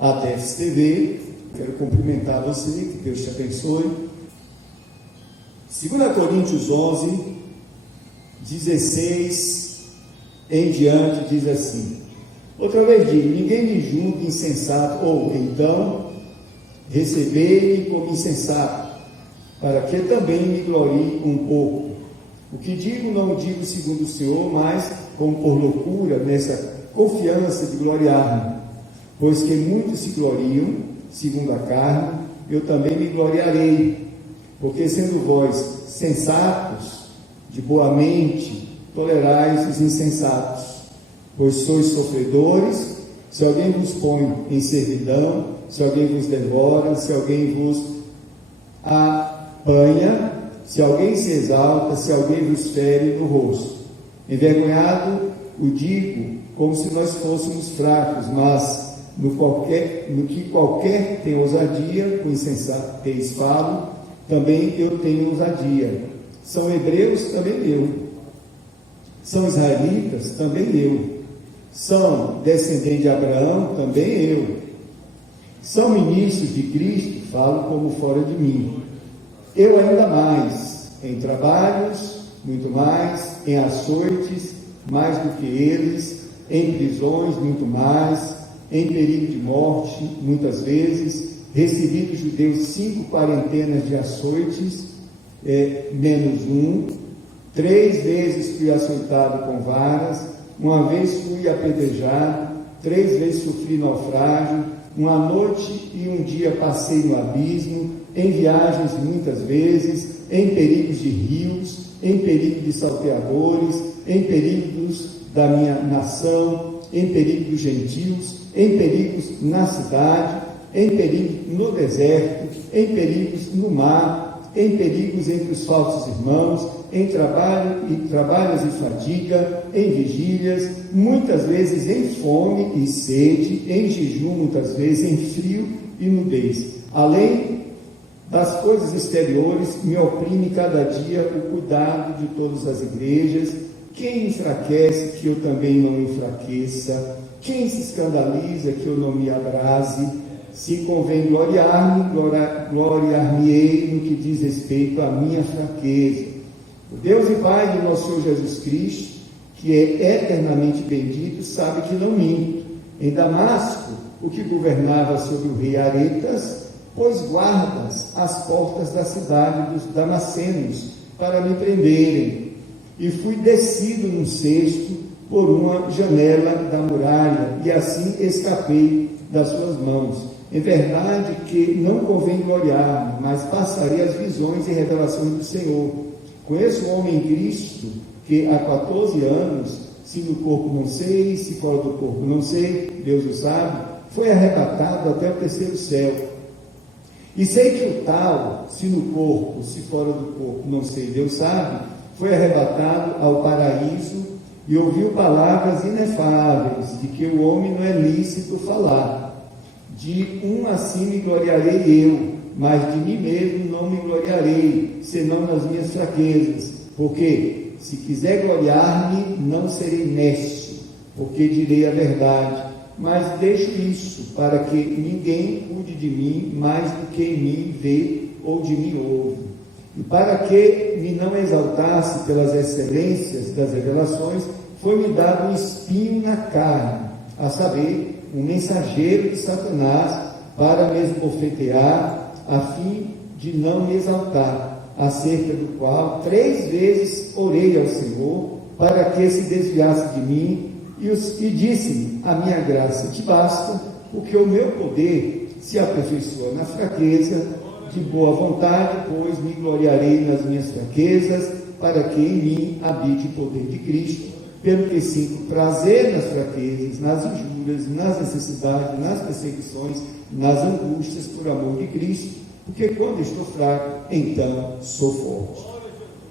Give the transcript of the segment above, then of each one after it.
ADEFS TV. Quero cumprimentar você, que Deus te abençoe. 2 Coríntios 11, 16 em diante, diz assim: outra vez digo, ninguém me julgue insensato, ou então recebei-me como insensato, para que também me glorie um pouco. O que digo, não digo segundo o Senhor, mas como por loucura, nessa confiança de gloriar-me. Pois que muitos se gloriam, segundo a carne, eu também me gloriarei, porque sendo vós sensatos, de boa mente, tolerais os insensatos, pois sois sofredores. Se alguém vos põe em servidão, se alguém vos devora, se alguém vos apanha, se alguém se exalta, se alguém vos fere no rosto. Envergonhado o digo, como se nós fôssemos fracos, mas no que qualquer tem ousadia, com insensatez falo, também eu tenho ousadia. São hebreus, também eu. São israelitas, também eu. São descendentes de Abraão, também eu. São ministros de Cristo, falo como fora de mim. Eu ainda mais, em trabalhos, muito mais, em açoites, mais do que eles, em prisões, muito mais, em perigo de morte, muitas vezes, recebi dos judeus 5 quarentenas de açoites, menos um, 3 vezes fui açoitado com varas, uma vez fui apedrejado, 3 vezes sofri naufrágio, uma noite e um dia passei no abismo, em viagens muitas vezes, em perigos de rios, em perigo de salteadores, em perigos da minha nação, em perigo dos gentios, em perigos na cidade, em perigo no deserto, em perigos no mar, em perigos entre os falsos irmãos, em trabalhos e fadiga, em vigílias, muitas vezes em fome e sede, em jejum, muitas vezes em frio e nudez. Além das coisas exteriores, me oprime cada dia o cuidado de todas as igrejas. Quem enfraquece, que eu também não enfraqueça. Quem se escandaliza, que eu não me abrase. Se convém gloriar-me, gloriar-me-ei no que diz respeito à minha fraqueza. O Deus e Pai de nosso Senhor Jesus Cristo, que é eternamente bendito, sabe que não minto. Em Damasco, o que governava sobre o rei Aretas, pôs guardas às portas da cidade dos damascenos, para me prenderem. E fui descido num cesto por uma janela da muralha, e assim escapei das suas mãos. Em verdade que não convém gloriar-me, mas passarei as visões e revelações do Senhor. Conheço um homem em Cristo, que há 14 anos, se no corpo não sei, se fora do corpo não sei, Deus o sabe, foi arrebatado até o 3º céu. E sei que o tal, se no corpo, se fora do corpo não sei, Deus sabe, foi arrebatado ao paraíso e ouviu palavras inefáveis, de que o homem não é lícito falar. De um assim me gloriarei eu, mas de mim mesmo não me gloriarei, senão nas minhas fraquezas. Porque, se quiser gloriar-me, não serei neste, porque direi a verdade. Mas deixo isso, para que ninguém cuide de mim mais do que em mim vê ou de mim ouve. E para que me não exaltasse pelas excelências das revelações, foi-me dado um espinho na carne, a saber, um mensageiro de Satanás, para me esbofetear, a fim de não me exaltar, acerca do qual 3 vezes orei ao Senhor, para que se desviasse de mim, e disse-me: a minha graça te basta, porque o meu poder se aperfeiçoa na fraqueza. De boa vontade, pois me gloriarei nas minhas fraquezas, para que em mim habite o poder de Cristo, pelo que sinto prazer nas fraquezas, nas injúrias, nas necessidades, nas perseguições, nas angústias por amor de Cristo, porque quando estou fraco, então sou forte.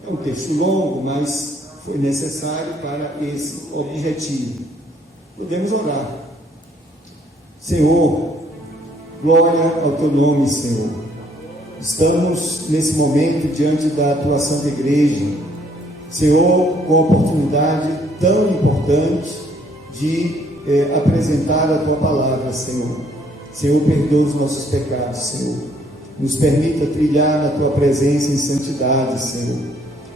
É um texto longo, mas foi necessário para esse objetivo. Podemos orar. Senhor, glória ao teu nome, Senhor. Estamos nesse momento diante da atuação da igreja, Senhor, com a oportunidade tão importante de apresentar a tua palavra, Senhor. Senhor, perdoa os nossos pecados, Senhor. Nos permita trilhar na Tua presença em santidade, Senhor.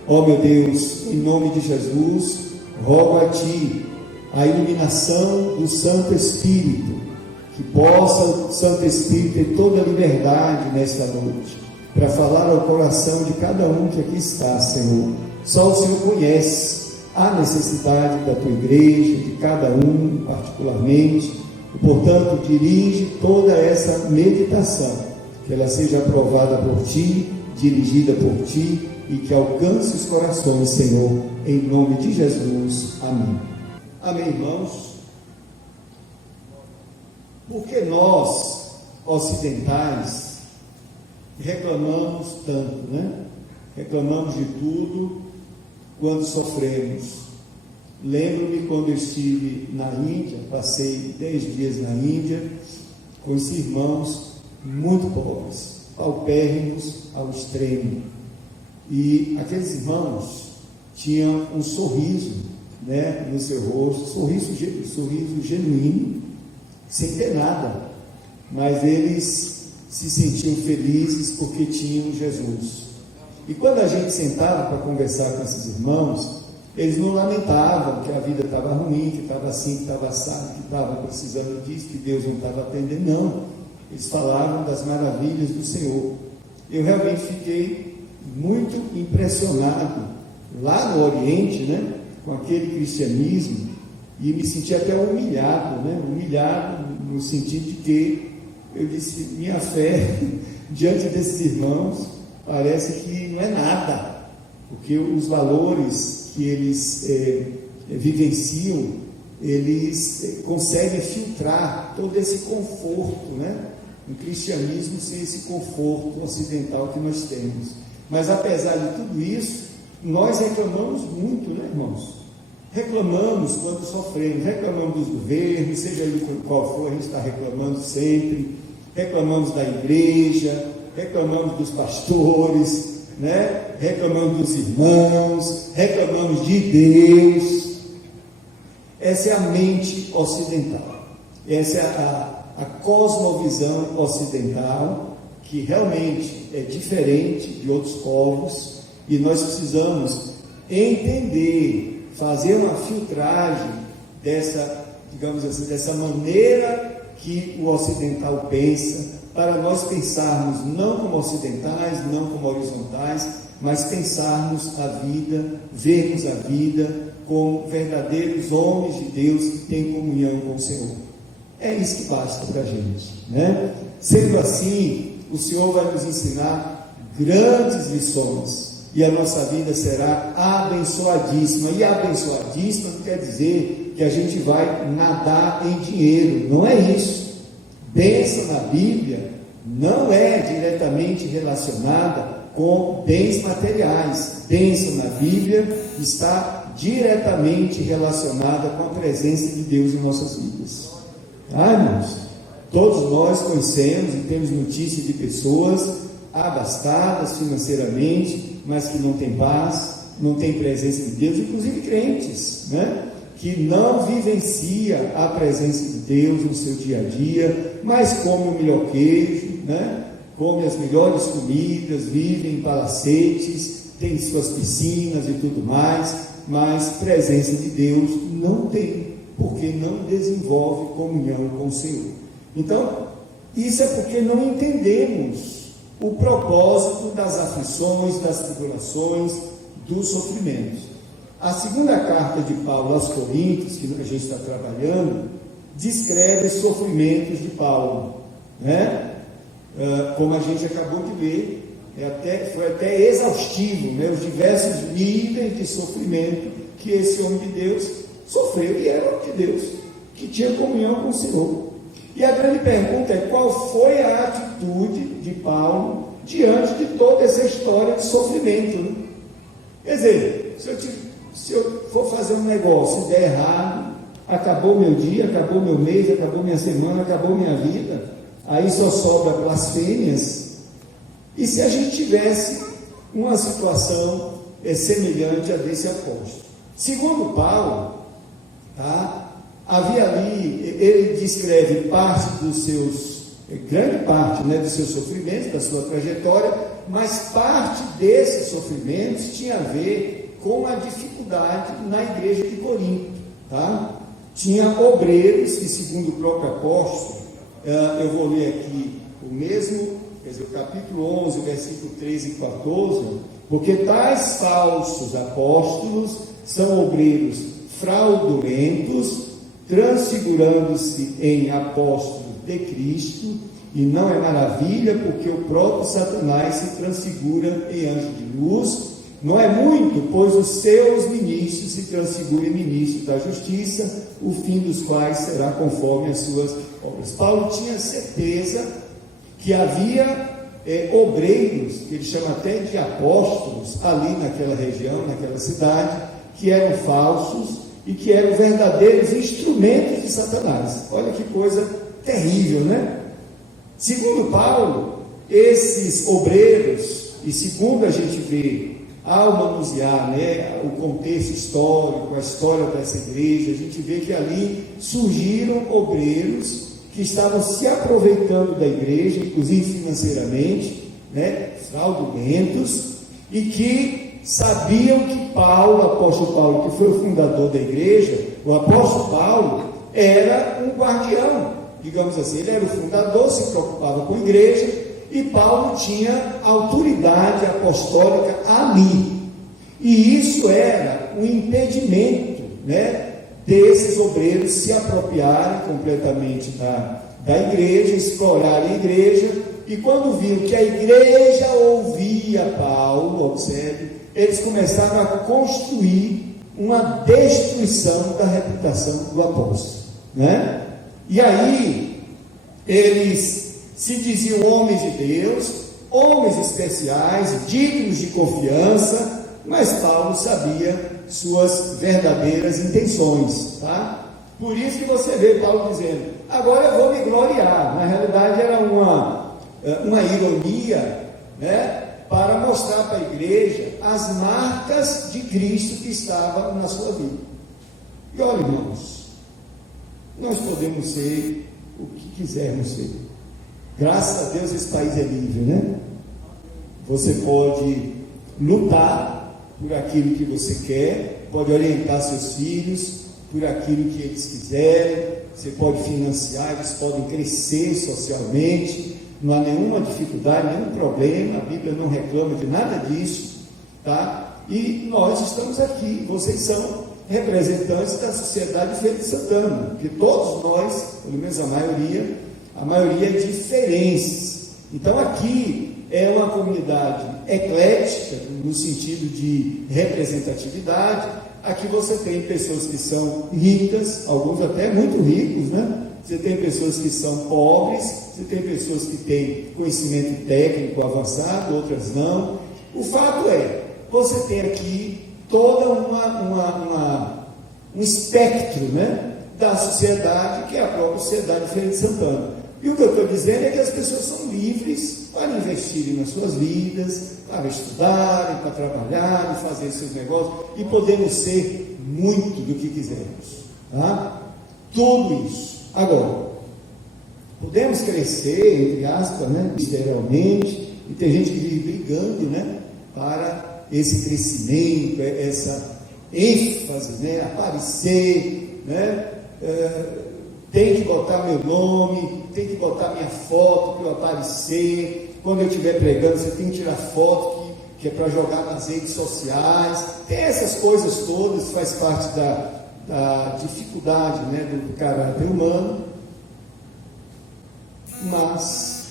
Ó meu Deus, em nome de Jesus, rogo a Ti a iluminação do Santo Espírito, que possa o Santo Espírito ter toda a liberdade nesta noite, para falar ao coração de cada um que aqui está, Senhor. Só o Senhor conhece a necessidade da Tua igreja, de cada um particularmente, e, portanto, dirige toda essa meditação, que ela seja aprovada por Ti, dirigida por Ti, e que alcance os corações, Senhor, em nome de Jesus. Amém. Amém, irmãos? Porque nós, ocidentais, reclamamos tanto, né? Reclamamos de tudo quando sofremos. Lembro-me quando eu estive na Índia, passei 10 dias na Índia, conheci irmãos muito pobres, paupérrimos ao extremo. E aqueles irmãos tinham um sorriso, né, no seu rosto, sorriso genuíno, sem ter nada, mas eles se sentiam felizes porque tinham Jesus. E quando a gente sentava para conversar com esses irmãos, eles não lamentavam que a vida estava ruim, que estava assim, que estava assado, que estava precisando disso, que Deus não estava atendendo. Não, eles falavam das maravilhas do Senhor. Eu realmente fiquei muito impressionado lá no Oriente, né, com aquele cristianismo, e me senti até humilhado, né, humilhado no sentido de que eu disse, minha fé diante desses irmãos parece que não é nada, porque os valores que eles vivenciam, eles conseguem filtrar todo esse conforto, né? Um cristianismo sem esse conforto ocidental que nós temos. Mas apesar de tudo isso, nós reclamamos muito, né, irmãos? Reclamamos quando sofremos, reclamamos dos governos, seja ele qual for, a gente está reclamando sempre, reclamamos da igreja, reclamamos dos pastores, né? Reclamamos dos irmãos, reclamamos de Deus. Essa é a mente ocidental, essa é a cosmovisão ocidental, que realmente é diferente de outros povos, e nós precisamos entender, fazer uma filtragem dessa, digamos assim, dessa maneira que o ocidental pensa, para nós pensarmos não como ocidentais, não como horizontais, mas pensarmos a vida, vermos a vida como verdadeiros homens de Deus que têm comunhão com o Senhor. É isso que basta para a gente, né? Sendo assim, o Senhor vai nos ensinar grandes lições, e a nossa vida será abençoadíssima. E abençoadíssima não quer dizer que a gente vai nadar em dinheiro, não é isso. Bênção na Bíblia não é diretamente relacionada com bens materiais. Bênção na Bíblia está diretamente relacionada com a presença de Deus em nossas vidas. Tá, irmãos? Todos nós conhecemos e temos notícia de pessoas abastadas financeiramente, mas que não têm paz, não têm presença de Deus, inclusive crentes, né? Que não vivencia a presença de Deus no seu dia a dia, mas come o melhor queijo, né? Come as melhores comidas, vive em palacetes, tem suas piscinas e tudo mais, mas presença de Deus não tem, porque não desenvolve comunhão com o Senhor. Então, isso é porque não entendemos o propósito das aflições, das tribulações, dos sofrimentos. A segunda carta de Paulo aos Coríntios, que a gente está trabalhando, descreve os sofrimentos de Paulo, né? Como a gente acabou de ver, foi até exaustivo, né? Os diversos níveis de sofrimento que esse homem de Deus sofreu, e era homem de Deus, que tinha comunhão com o Senhor. E a grande pergunta é: qual foi a atitude de Paulo diante de toda essa história de sofrimento, né? Quer dizer, se eu for fazer um negócio e der errado, acabou meu dia, acabou meu mês, acabou minha semana, acabou minha vida, aí só sobra blasfêmias. E se a gente tivesse uma situação semelhante a desse apóstolo? Segundo Paulo, tá? Havia ali, ele descreve parte dos seus grande parte, né, do seu sofrimento, da sua trajetória, mas parte desses sofrimentos tinha a ver com a dificuldade na igreja de Corinto, tá? Tinha obreiros que, segundo o próprio apóstolo, eu vou ler aqui o mesmo, quer dizer, o capítulo 11, versículo 13 e 14, porque tais falsos apóstolos são obreiros fraudulentos, transfigurando-se em apóstolos de Cristo, e não é maravilha, porque o próprio Satanás se transfigura em anjo de luz. Não é muito, pois os seus ministros se transfiguram em ministros da justiça, o fim dos quais será conforme as suas obras. Paulo tinha certeza que havia obreiros, que ele chama até de apóstolos, ali naquela região, naquela cidade, que eram falsos e que eram verdadeiros instrumentos de Satanás. Olha que coisa terrível, né? Segundo Paulo, esses obreiros, e segundo a gente vê ao manusear, né, o contexto histórico, a história dessa igreja, a gente vê que ali surgiram obreiros que estavam se aproveitando da igreja, inclusive financeiramente, né, fraudulentos, e que sabiam que Paulo, o apóstolo Paulo, que foi o fundador da igreja, o apóstolo Paulo era um guardião, digamos assim, ele era o fundador, se preocupava com a igreja, e Paulo tinha autoridade apostólica ali, e isso era um impedimento, né, desses obreiros se apropriarem completamente da igreja, explorarem a igreja, e quando viram que a igreja ouvia Paulo, observe, eles começaram a construir uma destruição da reputação do apóstolo, né? E aí eles se diziam homens de Deus, homens especiais, dignos de confiança, mas Paulo sabia suas verdadeiras intenções, tá? Por isso que você vê Paulo dizendo, agora eu vou me gloriar. Na realidade era uma ironia, né, para mostrar para a igreja as marcas de Cristo que estavam na sua vida. E olha, irmãos, nós podemos ser o que quisermos ser. Graças a Deus esse país é livre, né? Você pode lutar por aquilo que você quer, pode orientar seus filhos por aquilo que eles quiserem, você pode financiar, eles podem crescer socialmente, não há nenhuma dificuldade, nenhum problema, a Bíblia não reclama de nada disso, tá? E nós estamos aqui, vocês são representantes da sociedade Feira de Santana, porque todos nós, pelo menos a maioria é diferentes. Então aqui é uma comunidade eclética, no sentido de representatividade. Aqui você tem pessoas que são ricas, alguns até muito ricos, né? Você tem pessoas que são pobres, você tem pessoas que têm conhecimento técnico avançado, outras não. O fato é, você tem aqui toda um espectro, né, da sociedade, que é a própria sociedade Feira de Santana. E o que eu estou dizendo é que as pessoas são livres para investirem nas suas vidas, para estudarem, para trabalharem, fazer seus negócios, e podemos ser muito do que quisermos, tá? Tudo isso. Agora, podemos crescer, entre aspas, né, literalmente, e tem gente que vive brigando, né, para esse crescimento, essa ênfase, né, aparecer, né, tem que botar meu nome, tem que botar minha foto para eu aparecer, quando eu estiver pregando, você tem que tirar foto que é para jogar nas redes sociais, tem essas coisas todas, faz parte da dificuldade, né, do caráter humano, mas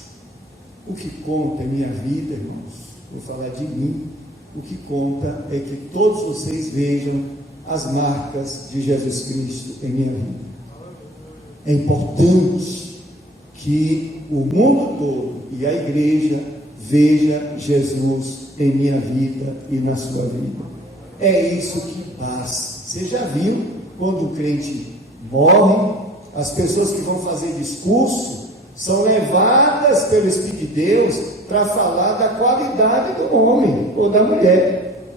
o que conta é minha vida, irmãos, vou falar de mim, o que conta é que todos vocês vejam as marcas de Jesus Cristo em minha vida. É importante que o mundo todo e a igreja veja Jesus em minha vida e na sua vida. É isso que basta. Você já viu quando o crente morre, as pessoas que vão fazer discurso são levadas pelo Espírito de Deus para falar da qualidade do homem ou da mulher.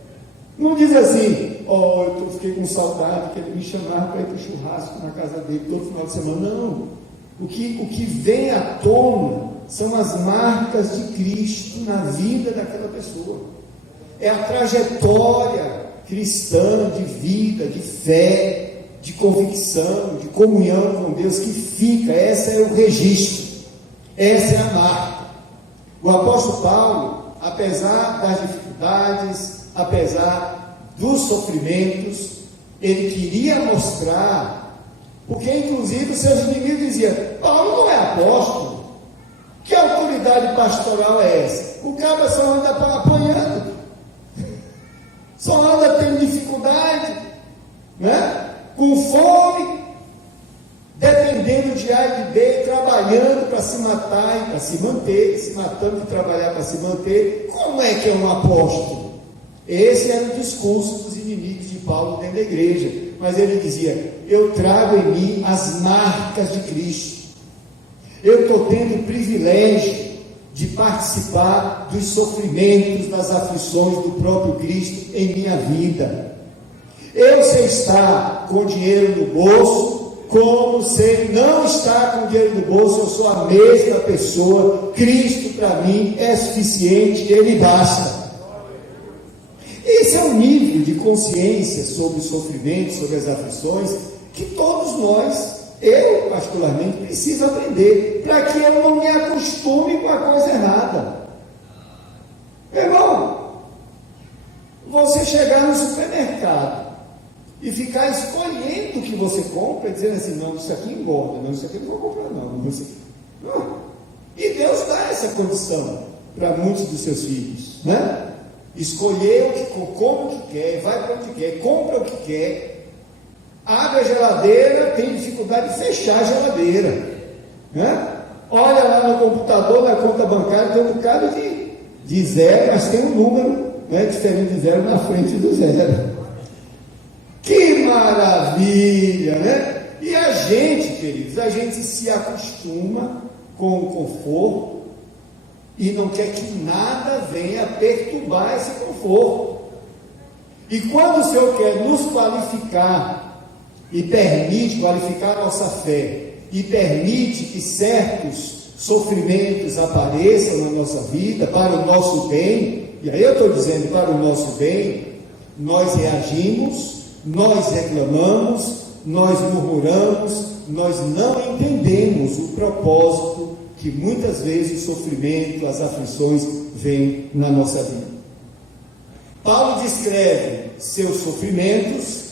Não diz assim, eu fiquei com saudade que ele me chamava para ir para o churrasco na casa dele todo final de semana. Não. O que vem à tona são as marcas de Cristo na vida daquela pessoa. É a trajetória cristã de vida, de fé, de convicção, de comunhão com Deus que fica. Esse é o registro, essa é a marca. O apóstolo Paulo, apesar das dificuldades, apesar dos sofrimentos, ele queria mostrar, porque inclusive os seus inimigos diziam: Paulo não é apóstolo, que autoridade pastoral é essa? O cara só anda apanhando, só anda tendo dificuldade, né? Com fome, dependendo de A e de B, trabalhando para se matar e para se manter, se matando de trabalhar para se manter. Como é que é um apóstolo? Esse era o discurso dos inimigos de Paulo dentro da igreja. Mas ele dizia: eu trago em mim as marcas de Cristo. Eu estou tendo o privilégio de participar dos sofrimentos, das aflições do próprio Cristo em minha vida. Eu sei estar com dinheiro no bolso, como se não estar com dinheiro no bolso, eu sou a mesma pessoa. Cristo para mim é suficiente, Ele basta. Esse é um nível de consciência sobre o sofrimento, sobre as aflições, que todos nós, eu particularmente, preciso aprender, para que eu não me acostume com a coisa errada. Meu irmão, você chegar no supermercado e ficar escolhendo o que você compra, dizendo assim: não, isso aqui engorda, não, isso aqui não vou comprar, não. E Deus dá essa condição para muitos dos seus filhos, né? Escolher o que, come o que quer, vai para onde quer, compra o que quer, abre a geladeira, tem dificuldade de fechar a geladeira, né? Olha lá no computador, na conta bancária, tem um bocado de zero, mas tem um número, né, diferente de zero na frente do zero. Que maravilha, né? E a gente, queridos, a gente se acostuma com o conforto e não quer que nada venha perturbar esse conforto. E quando o Senhor quer nos qualificar e permite qualificar a nossa fé e permite que certos sofrimentos apareçam na nossa vida para o nosso bem, e aí eu estou dizendo para o nosso bem, nós reagimos, nós reclamamos, nós murmuramos, nós não entendemos o propósito que muitas vezes o sofrimento, as aflições vêm na nossa vida. Paulo descreve seus sofrimentos,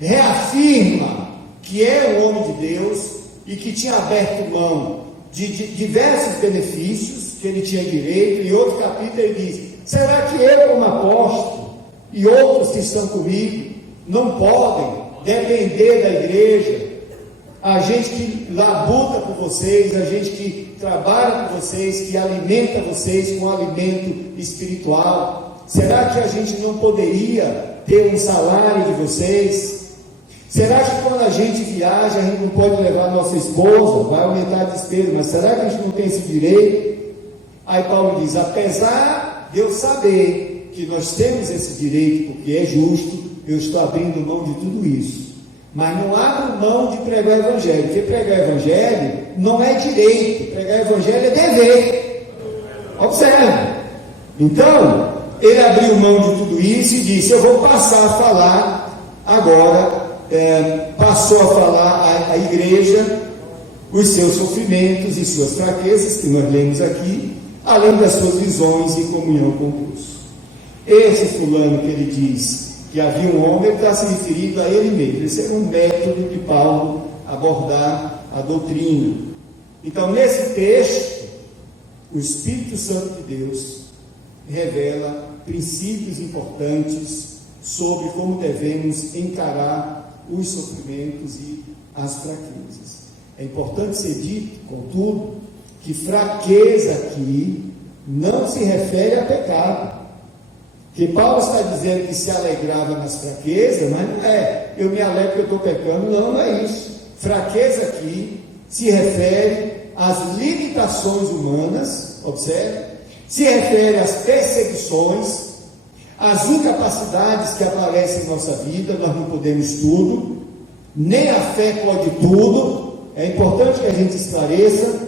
reafirma que é um homem de Deus e que tinha aberto mão de diversos benefícios que ele tinha direito. Em outro capítulo ele diz: será que eu, como apóstolo, e outros que estão comigo, não podem depender da igreja? A gente que labuta por vocês, a gente que trabalha por vocês, que alimenta vocês com alimento espiritual, será que a gente não poderia ter um salário de vocês? Será que quando a gente viaja, a gente não pode levar a nossa esposa? Vai aumentar a despesa, mas será que a gente não tem esse direito? Aí Paulo diz: apesar de eu saber que nós temos esse direito, porque é justo, eu estou abrindo mão de tudo isso. Mas não abro mão de pregar o Evangelho, porque pregar o Evangelho não é direito, pregar o Evangelho é dever. Observe. Então, ele abriu mão de tudo isso e disse: eu vou passar a falar agora, passou a falar à igreja os seus sofrimentos e suas fraquezas, que nós lemos aqui, além das suas visões e comunhão com Deus. Esse fulano que ele diz que havia um homem, ele está se referindo a ele mesmo. Esse era um método de Paulo abordar a doutrina. Então, nesse texto, o Espírito Santo de Deus revela princípios importantes sobre como devemos encarar os sofrimentos e as fraquezas. É importante ser dito, contudo, que fraqueza aqui não se refere a pecado. Que Paulo está dizendo que se alegrava nas fraquezas, mas não é: eu me alegro que eu estou pecando. Não, não é isso. Fraqueza aqui se refere às limitações humanas, observe, se refere às perseguições, às incapacidades que aparecem em nossa vida. Nós não podemos tudo, nem a fé pode tudo, é importante que a gente esclareça,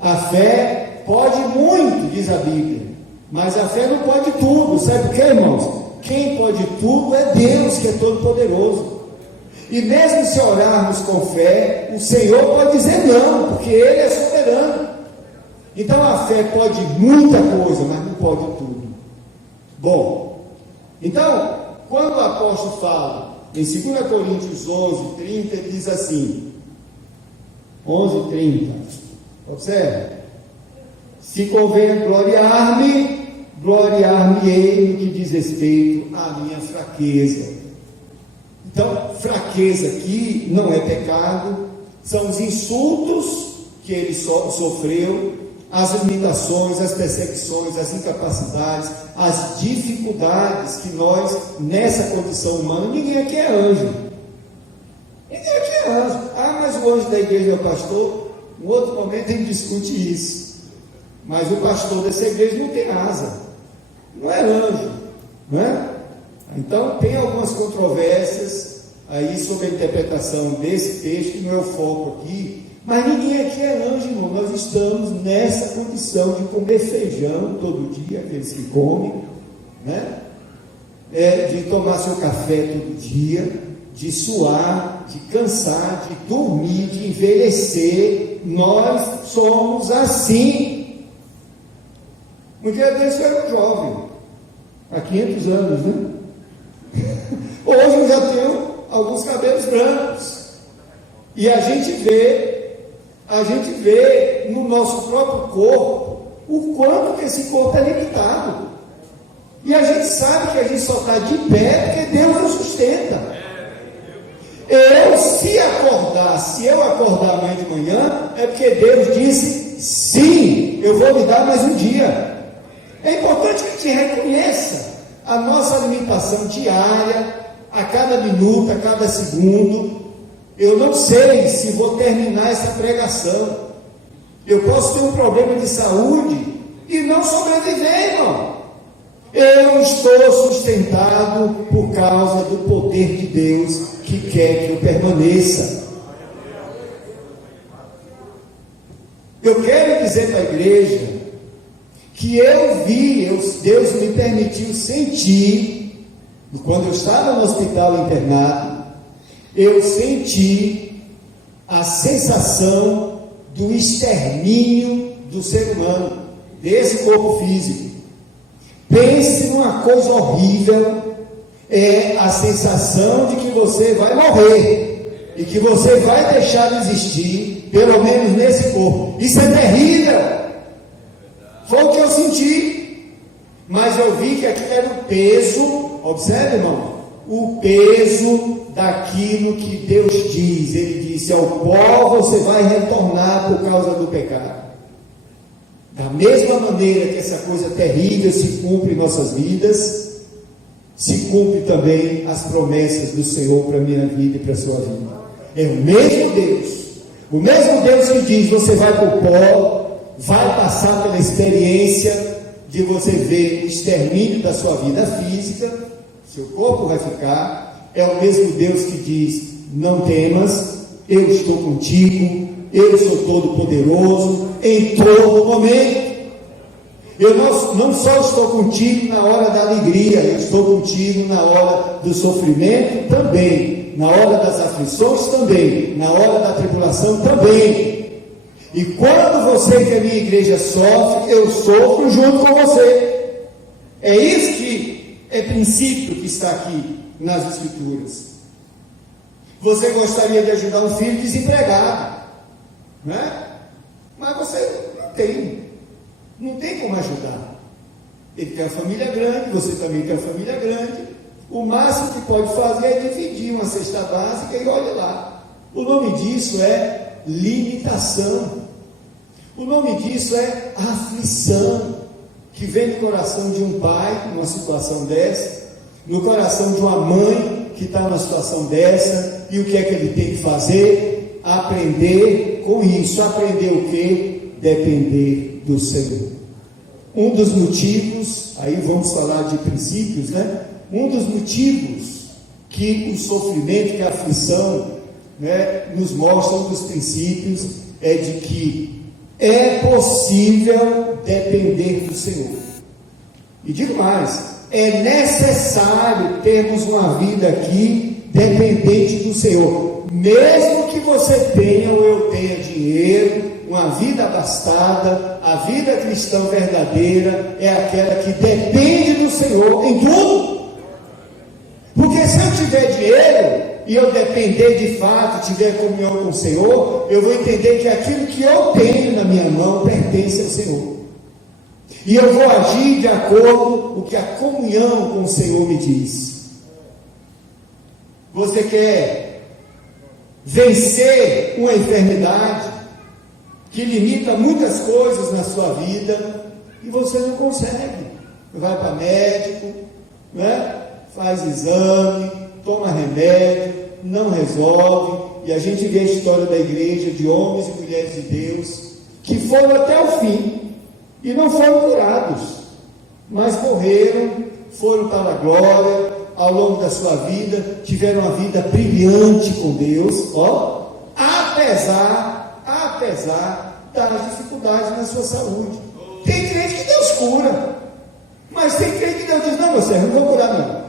a fé pode muito, diz a Bíblia, mas a fé não pode tudo. Sabe por quê, irmãos? Quem pode tudo é Deus, que é todo poderoso. E mesmo se orarmos com fé, o Senhor pode dizer não, porque Ele é soberano. Então a fé pode muita coisa, mas não pode tudo. Bom, então, quando o apóstolo fala em 2 Coríntios 11:30, ele diz assim, 11:30, observe: se convém gloriar-me, gloriar-me-ei no que diz respeito à minha fraqueza. Então, fraqueza aqui não é pecado, são os insultos que ele sofreu, as limitações, as perseguições, as incapacidades, as dificuldades que nós, nessa condição humana, ninguém aqui é anjo. Ninguém aqui é anjo. Ah, mas o anjo da igreja é o pastor. Em outro momento a gente discute isso. Mas o pastor dessa igreja não tem asa. Não é anjo. Não é? Então tem algumas controvérsias aí sobre a interpretação desse texto, que não é o foco aqui. Mas ninguém aqui é anjo, irmão. Nós estamos nessa condição de comer feijão todo dia, aqueles que comem, né? De tomar seu café todo dia, de suar, de cansar, de dormir, de envelhecer. Nós somos assim. Um dia desse eu era um jovem, há 500 anos, né? Hoje eu já tenho alguns cabelos brancos. E a gente vê no nosso próprio corpo o quanto que esse corpo é limitado. E a gente sabe que a gente só está de pé porque Deus nos sustenta. Se eu acordar amanhã de manhã, é porque Deus disse, sim, eu vou lhe dar mais um dia. É importante que a gente reconheça a nossa limitação diária, a cada minuto, a cada segundo. Eu não sei se vou terminar essa pregação. Eu posso ter um problema de saúde e não sobreviver, irmão. Eu estou sustentado por causa do poder de Deus que quer que eu permaneça. Eu quero dizer para a igreja que Deus me permitiu sentir, quando eu estava no hospital internado, eu senti a sensação do extermínio do ser humano, desse corpo físico. Pense numa coisa horrível, é a sensação de que você vai morrer, e que você vai deixar de existir, pelo menos nesse corpo. Isso é terrível. Foi o que eu senti, mas eu vi que aquilo era o peso, observe, irmão, o peso daquilo que Deus diz. Ele disse: ao pó você vai retornar por causa do pecado. Da mesma maneira que essa coisa terrível se cumpre em nossas vidas, se cumpre também as promessas do Senhor para a minha vida e para a sua vida. É o mesmo Deus que diz: você vai para o pó, vai passar pela experiência de você ver o extermínio da sua vida física, seu corpo vai ficar. É o mesmo Deus que diz: não temas, eu estou contigo, eu sou todo poderoso em todo momento. Eu não só estou contigo na hora da alegria, eu estou contigo na hora do sofrimento também, na hora das aflições também, na hora da tribulação também. E quando você que a minha igreja sofre, eu sofro junto com você. É isso que é princípio que está aqui nas Escrituras. Você gostaria de ajudar um filho desempregado, né? Mas você não tem como ajudar. Ele tem uma família grande, você também tem uma família grande. O máximo que pode fazer é dividir uma cesta básica e olha lá. O nome disso é limitação. O nome disso é aflição, que vem no coração de um pai numa situação dessa, no coração de uma mãe que está numa situação dessa. E o que é que ele tem que fazer? Aprender com isso. Aprender o quê? Depender do Senhor. Um dos motivos, aí vamos falar de princípios, né? Um dos motivos que o sofrimento, que a aflição né, nos mostra um dos princípios, é de que é possível depender do Senhor. E digo mais, é necessário termos uma vida aqui dependente do Senhor. Mesmo que você tenha ou eu tenha dinheiro, uma vida abastada, a vida cristã verdadeira é aquela que depende do Senhor em tudo. Porque se eu tiver dinheiro e eu depender de fato, tiver comunhão com o Senhor, eu vou entender que aquilo que eu tenho na minha mão pertence ao Senhor. E eu vou agir de acordo com o que a comunhão com o Senhor me diz. Você quer vencer uma enfermidade que limita muitas coisas na sua vida e você não consegue? Vai para médico, né? Faz exame, toma remédio, não resolve. E a gente vê a história da igreja, de homens e mulheres de Deus que foram até o fim e não foram curados, mas morreram, foram para a glória. Ao longo da sua vida tiveram uma vida brilhante com Deus, apesar das dificuldades na sua saúde. Tem crente que Deus cura, mas tem crente que Deus diz: não, meu servo, não vou curar não.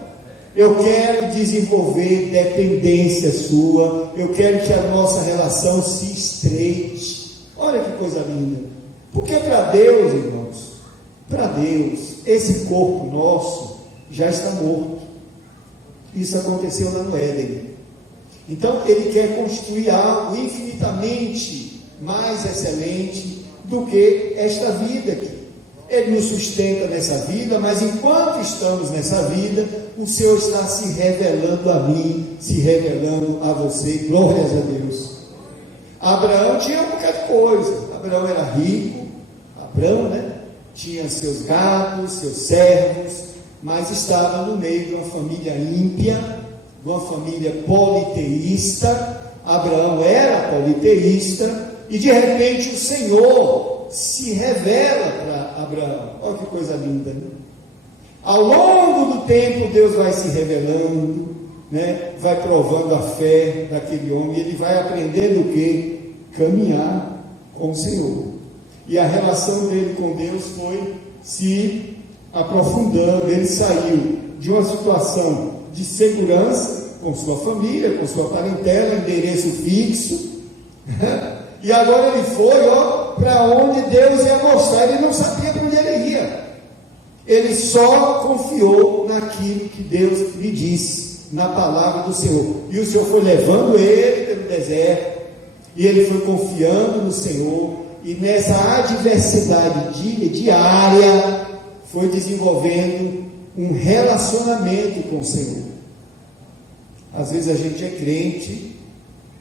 Eu quero desenvolver dependência sua, eu quero que a nossa relação se estreite. Olha que coisa linda. Porque para Deus, irmãos, para Deus, esse corpo nosso já está morto. Isso aconteceu lá no Éden. Então Ele quer construir algo infinitamente mais excelente do que esta vida aqui. Ele nos sustenta nessa vida, mas enquanto estamos nessa vida, o Senhor está se revelando a mim, se revelando a você. Glórias a Deus. Abraão tinha muita coisa. Abraão era rico. Abraão, tinha seus gados, seus servos, mas estava no meio de uma família ímpia, de uma família politeísta. Abraão era politeísta, e de repente o Senhor se revela para Abraão. Olha que coisa linda, né? Ao longo do tempo Deus vai se revelando, vai provando a fé daquele homem, e ele vai aprendendo o quê? Caminhar com o Senhor. E a relação dele com Deus foi se aprofundando. Ele saiu de uma situação de segurança com sua família, com sua parentela, endereço fixo, e agora ele foi para onde Deus ia mostrar. Ele não sabia para onde ele ia, ele só confiou naquilo que Deus lhe disse, na palavra do Senhor. E o Senhor foi levando ele pelo deserto, e ele foi confiando no Senhor, e nessa adversidade diária foi desenvolvendo um relacionamento com o Senhor. Às vezes a gente é crente,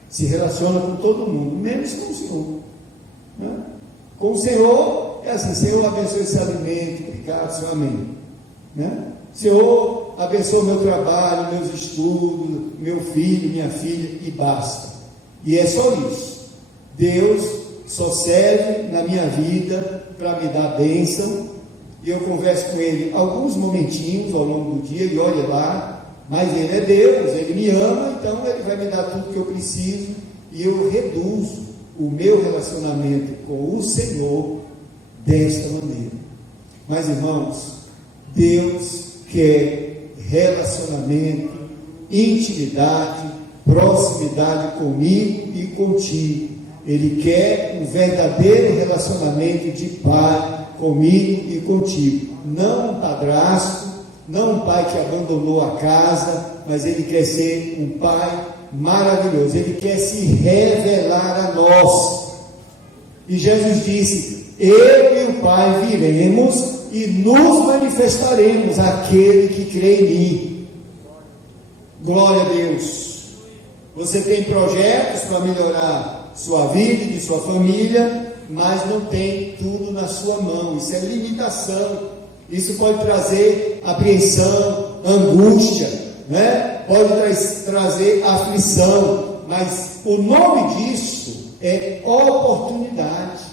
se relaciona com todo mundo, menos com o Senhor, Com o Senhor é assim: Senhor, abençoe esse alimento, obrigado, Senhor, amém, Senhor, abençoe o meu trabalho, meus estudos, meu filho, minha filha, e basta. E é só isso. Deus só serve na minha vida para me dar bênção, e eu converso com Ele alguns momentinhos ao longo do dia, e olha lá, mas Ele é Deus, Ele me ama, então Ele vai me dar tudo que eu preciso, e eu reduzo o meu relacionamento com o Senhor desta maneira. Mas, irmãos, Deus quer relacionamento, intimidade, proximidade comigo e contigo. Ele quer um verdadeiro relacionamento de pai comigo e contigo. Não um padrasto, não um pai que abandonou a casa, mas Ele quer ser um pai maravilhoso. Ele quer se revelar a nós. E Jesus disse: eu e o Pai viremos e nos manifestaremos àquele que crê em mim. Glória a Deus. Você tem projetos para melhorar sua vida e de sua família, mas não tem tudo na sua mão. Isso é limitação. Isso pode trazer apreensão, angústia, pode trazer aflição, mas o nome disso é oportunidade.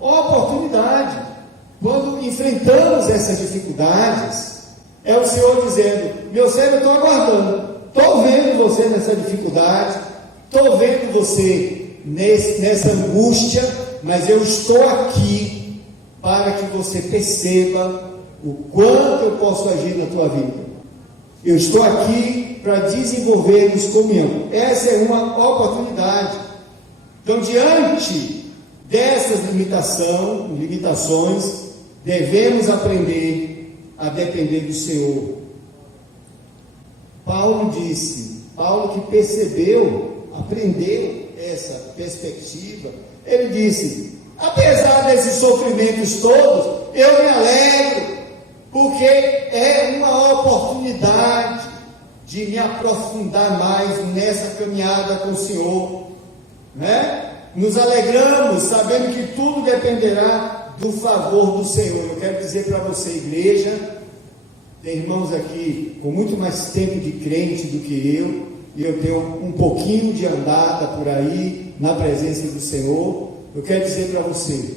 Oportunidade. Quando enfrentamos essas dificuldades, é o Senhor dizendo: meu servo, eu estou aguardando. estou vendo você nessa dificuldade, estou vendo você nessa angústia, mas eu estou aqui para que você perceba o quanto eu posso agir na tua vida. Eu estou aqui para desenvolvermos comunhão. Essa é uma oportunidade. Então, diante dessas limitações, devemos aprender a depender do Senhor. Paulo que percebeu, aprendeu essa perspectiva, ele disse: apesar desses sofrimentos todos, eu me alegro, porque é uma oportunidade de me aprofundar mais nessa caminhada com o Senhor, né? Nos alegramos sabendo que tudo dependerá do favor do Senhor. Eu quero dizer para você, igreja, tem irmãos aqui com muito mais tempo de crente do que eu, e eu tenho um pouquinho de andada por aí na presença do Senhor. Eu quero dizer para você,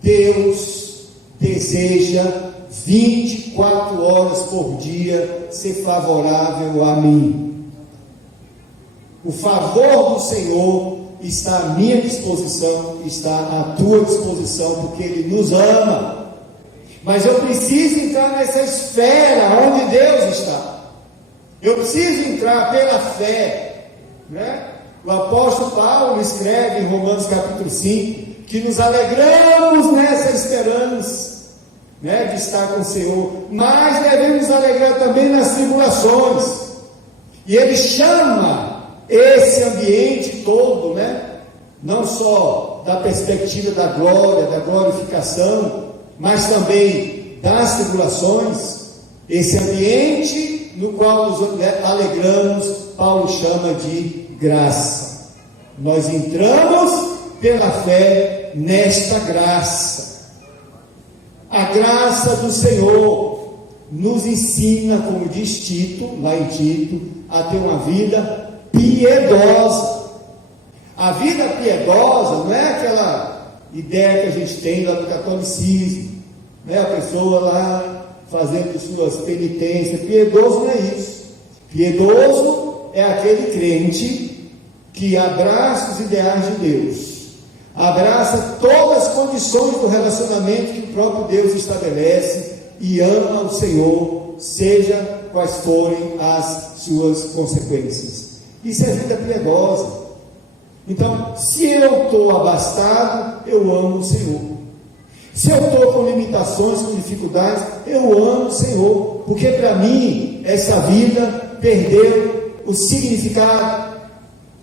Deus deseja 24 horas por dia ser favorável a mim. O favor do Senhor está à minha disposição, está à tua disposição, porque Ele nos ama. Mas eu preciso entrar nessa esfera onde Deus está. Eu preciso entrar pela fé, né? O apóstolo Paulo escreve em Romanos capítulo 5 que nos alegramos nessa esperança, né, de estar com o Senhor, mas devemos nos alegrar também nas tribulações. E ele chama esse ambiente todo, né, não só da perspectiva da glória, da glorificação, mas também das tribulações. Esse ambiente no qual nos alegramos, Paulo chama de graça. Nós entramos pela fé nesta graça. A graça do Senhor nos ensina, como diz Tito, lá em Tito, a ter uma vida piedosa. A vida piedosa não é aquela ideia que a gente tem lá do catolicismo, né? A pessoa lá fazendo suas penitências. Piedoso não é isso. Piedoso é aquele crente que abraça os ideais de Deus, abraça todas as condições do relacionamento que o próprio Deus estabelece e ama o Senhor, seja quais forem as suas consequências. Isso é vida piedosa. Então, se eu estou abastado, eu amo o Senhor. Se eu estou com limitações, com dificuldades, eu amo o Senhor, porque para mim essa vida perdeu o significado.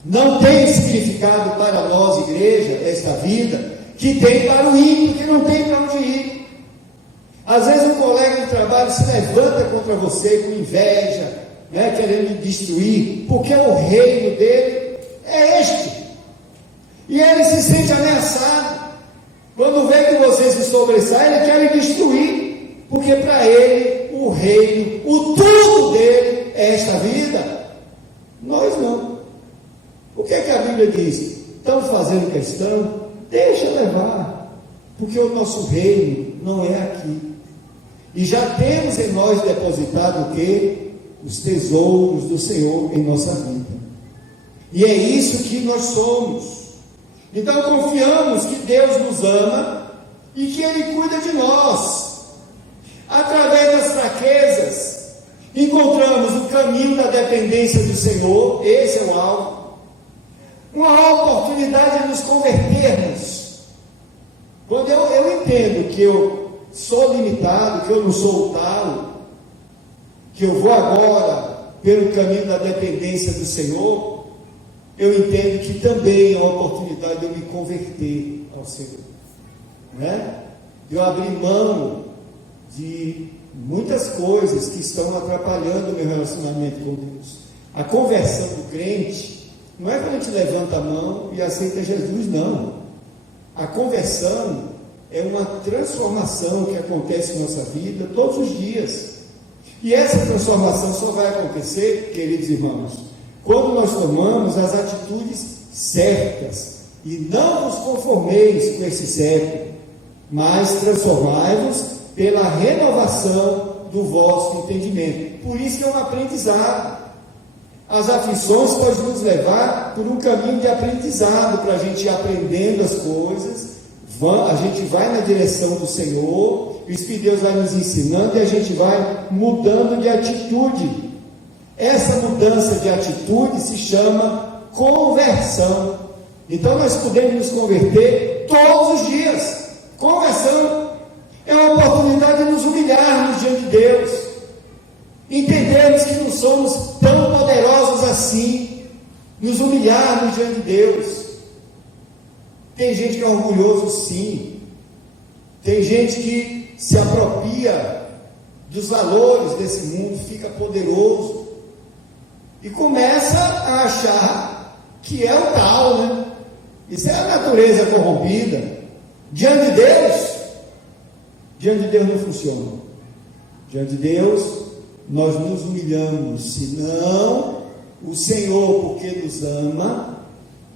Não tem significado para nós, igreja, esta vida, que tem para o ímpio, que não tem para onde ir. Às vezes um colega de trabalho se levanta contra você com inveja, né, querendo destruir, porque o reino dele é este, e ele se sente ameaçado. Quando vê que você se sobressai, ele quer lhe destruir, porque para ele o reino, o tudo dele é esta vida. Nós não. O que é que a Bíblia diz? Estão fazendo questão? Deixa levar, porque o nosso reino não é aqui. E já temos em nós depositado o quê? Os tesouros do Senhor em nossa vida. E é isso que nós somos. Então confiamos que Deus nos ama e que Ele cuida de nós. Através das fraquezas, encontramos o caminho da dependência do Senhor. Esse é o alvo. Uma oportunidade de nos convertermos. Quando eu entendo que eu sou limitado, que eu não sou o tal, que eu vou agora pelo caminho da dependência do Senhor, eu entendo que também é uma oportunidade de eu me converter ao Senhor, né? De eu abrir mão de muitas coisas que estão atrapalhando o meu relacionamento com Deus. A conversão do crente não é quando a gente levanta a mão e aceita Jesus, não. A conversão é uma transformação que acontece em nossa vida todos os dias. E essa transformação só vai acontecer, queridos irmãos, quando nós tomamos as atitudes certas. E não vos conformeis com esse século, mas transformai-vos pela renovação do vosso entendimento. Por isso que é um aprendizado. As aflições podem nos levar por um caminho de aprendizado, para a gente ir aprendendo as coisas, a gente vai na direção do Senhor, o Espírito de Deus vai nos ensinando e a gente vai mudando de atitude. Essa mudança de atitude se chama conversão. Então nós podemos nos converter todos os dias. Conversão é uma oportunidade de nos humilharmos diante de Deus, entendermos que não somos tão poderosos assim, nos humilharmos diante de Deus. Tem gente que é orgulhoso, sim. Tem gente que se apropria dos valores desse mundo, fica poderoso e começa a achar que é o tal, né? Isso é a natureza corrompida. Diante de Deus não funciona. Diante de Deus, nós nos humilhamos, senão o Senhor, porque nos ama,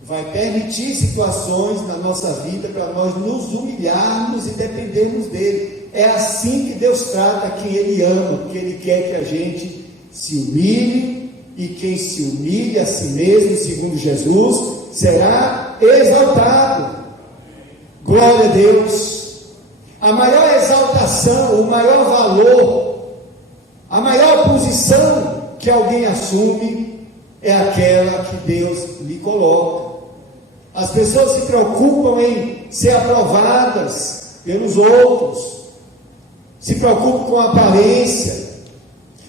vai permitir situações na nossa vida para nós nos humilharmos e dependermos dele. É assim que Deus trata quem Ele ama, porque Ele quer que a gente se humilhe, e quem se humilhe a si mesmo, segundo Jesus, será exaltado. Glória a Deus. A maior exaltação, o maior valor, a maior posição que alguém assume é aquela que Deus lhe coloca. As pessoas se preocupam em ser aprovadas pelos outros, se preocupam com a aparência,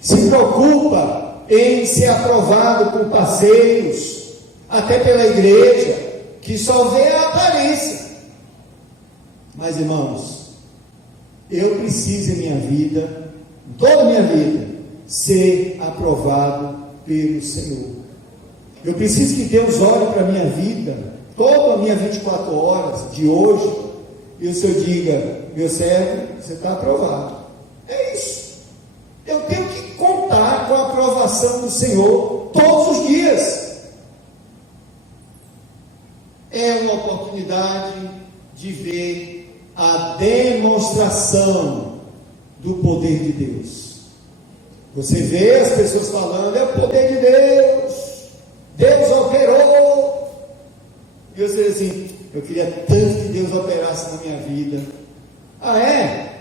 se preocupa em ser aprovado por parceiros, até pela igreja, que só vê a aparência. Mas, irmãos, eu preciso em minha vida, toda a minha vida, ser aprovado pelo Senhor. Eu preciso que Deus olhe para a minha vida, toda a minha 24 horas de hoje, e o Senhor diga: meu servo, você está aprovado. É isso. Eu tenho que contar com a aprovação do Senhor todos os dias. É uma oportunidade de ver a demonstração do poder de Deus. Você vê as pessoas falando: é o poder de Deus, Deus operou. E você diz assim: eu queria tanto que Deus operasse na minha vida. Ah, é?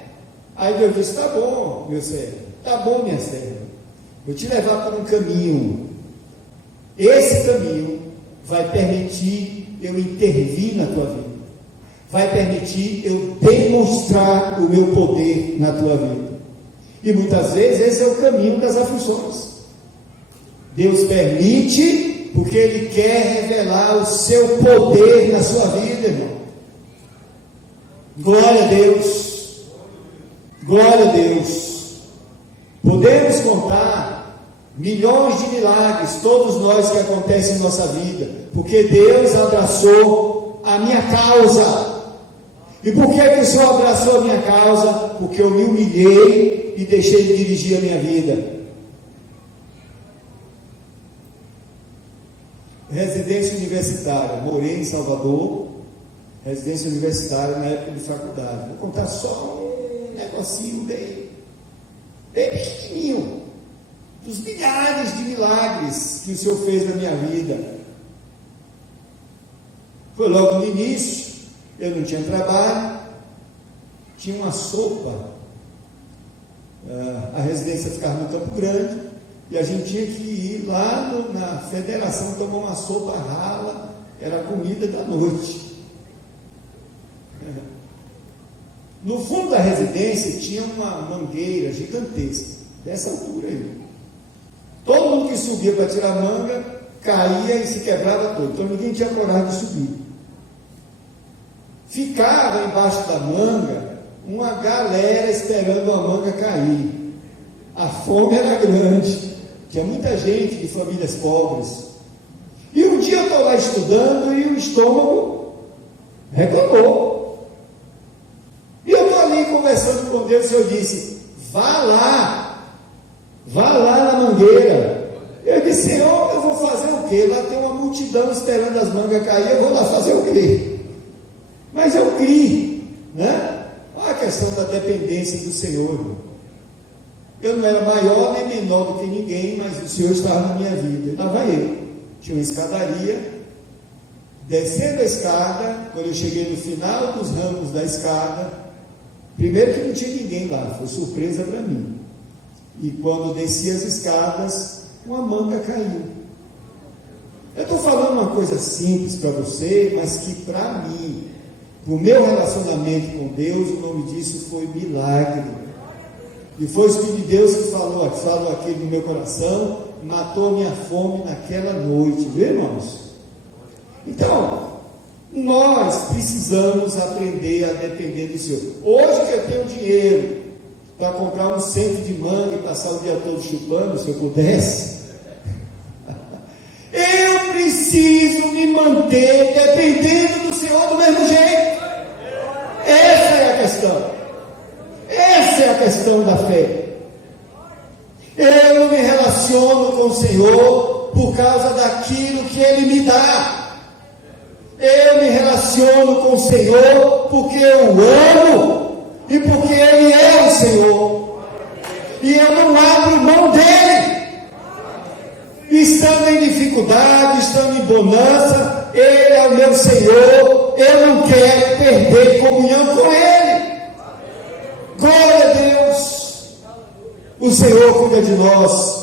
Aí Deus disse: tá bom, meu servo, tá bom, minha serva, vou te levar por um caminho. Esse caminho vai permitir eu intervir na tua vida, vai permitir eu demonstrar o meu poder na tua vida. E muitas vezes esse é o caminho das aflições. Deus permite porque Ele quer revelar o seu poder na sua vida, irmão. Glória a Deus. Glória a Deus. Podemos contar milhões de milagres, todos nós, que acontecem em nossa vida, porque Deus abraçou a minha causa. E por que o Senhor abraçou a minha causa? Porque eu me humilhei e deixei de dirigir a minha vida. Residência universitária, morei em Salvador, residência universitária na época de faculdade. Vou contar só um negocinho bem pequenininho, dos milhares de milagres que o Senhor fez na minha vida. Foi logo no início, eu não tinha trabalho, tinha uma sopa, a residência ficava no Campo Grande, e a gente tinha que ir lá na federação tomar uma sopa rala, era a comida da noite. No fundo da residência tinha uma mangueira gigantesca, dessa altura aí. Todo mundo que subia para tirar manga, caía e se quebrava todo, então ninguém tinha coragem de subir. Ficava embaixo da manga uma galera esperando a manga cair. A fome era grande, tinha muita gente de famílias pobres. E um dia eu estou lá estudando e o estômago reclamou. E eu estou ali conversando com Deus, e o Senhor disse: vá lá na mangueira. Eu disse: Senhor, eu vou fazer o quê? Lá tem uma multidão esperando as mangas cair, eu vou lá fazer o quê? Mas eu criei, né? Olha a questão da dependência do Senhor. Eu não era maior nem menor do que ninguém, mas o Senhor estava na minha vida. E lá vai eu. Tinha uma escadaria, descendo a escada, quando eu cheguei no final dos ramos da escada, primeiro que não tinha ninguém lá, foi surpresa para mim. E quando desci as escadas, uma manga caiu. Eu estou falando uma coisa simples para você, mas que para mim, o meu relacionamento com Deus, o nome disso foi milagre. E foi o Espírito de Deus que falou aqui no meu coração, matou a minha fome naquela noite, viu, irmãos? Então, nós precisamos aprender a depender do Senhor. Hoje que eu tenho dinheiro para comprar um centro de manga e passar o dia todo chupando, se eu pudesse, eu preciso me manter dependendo do Senhor do mesmo jeito. Essa é a questão. Essa é a questão da fé. Eu não me relaciono com o Senhor por causa daquilo que Ele me dá. Eu me relaciono com o Senhor porque eu amo e porque Ele é o Senhor. E eu não abro mão dEle. Estando em dificuldade, estando em bonança, Ele é o meu Senhor. Eu não quero perder comunhão com Ele. Glória a Deus. O Senhor cuida de nós.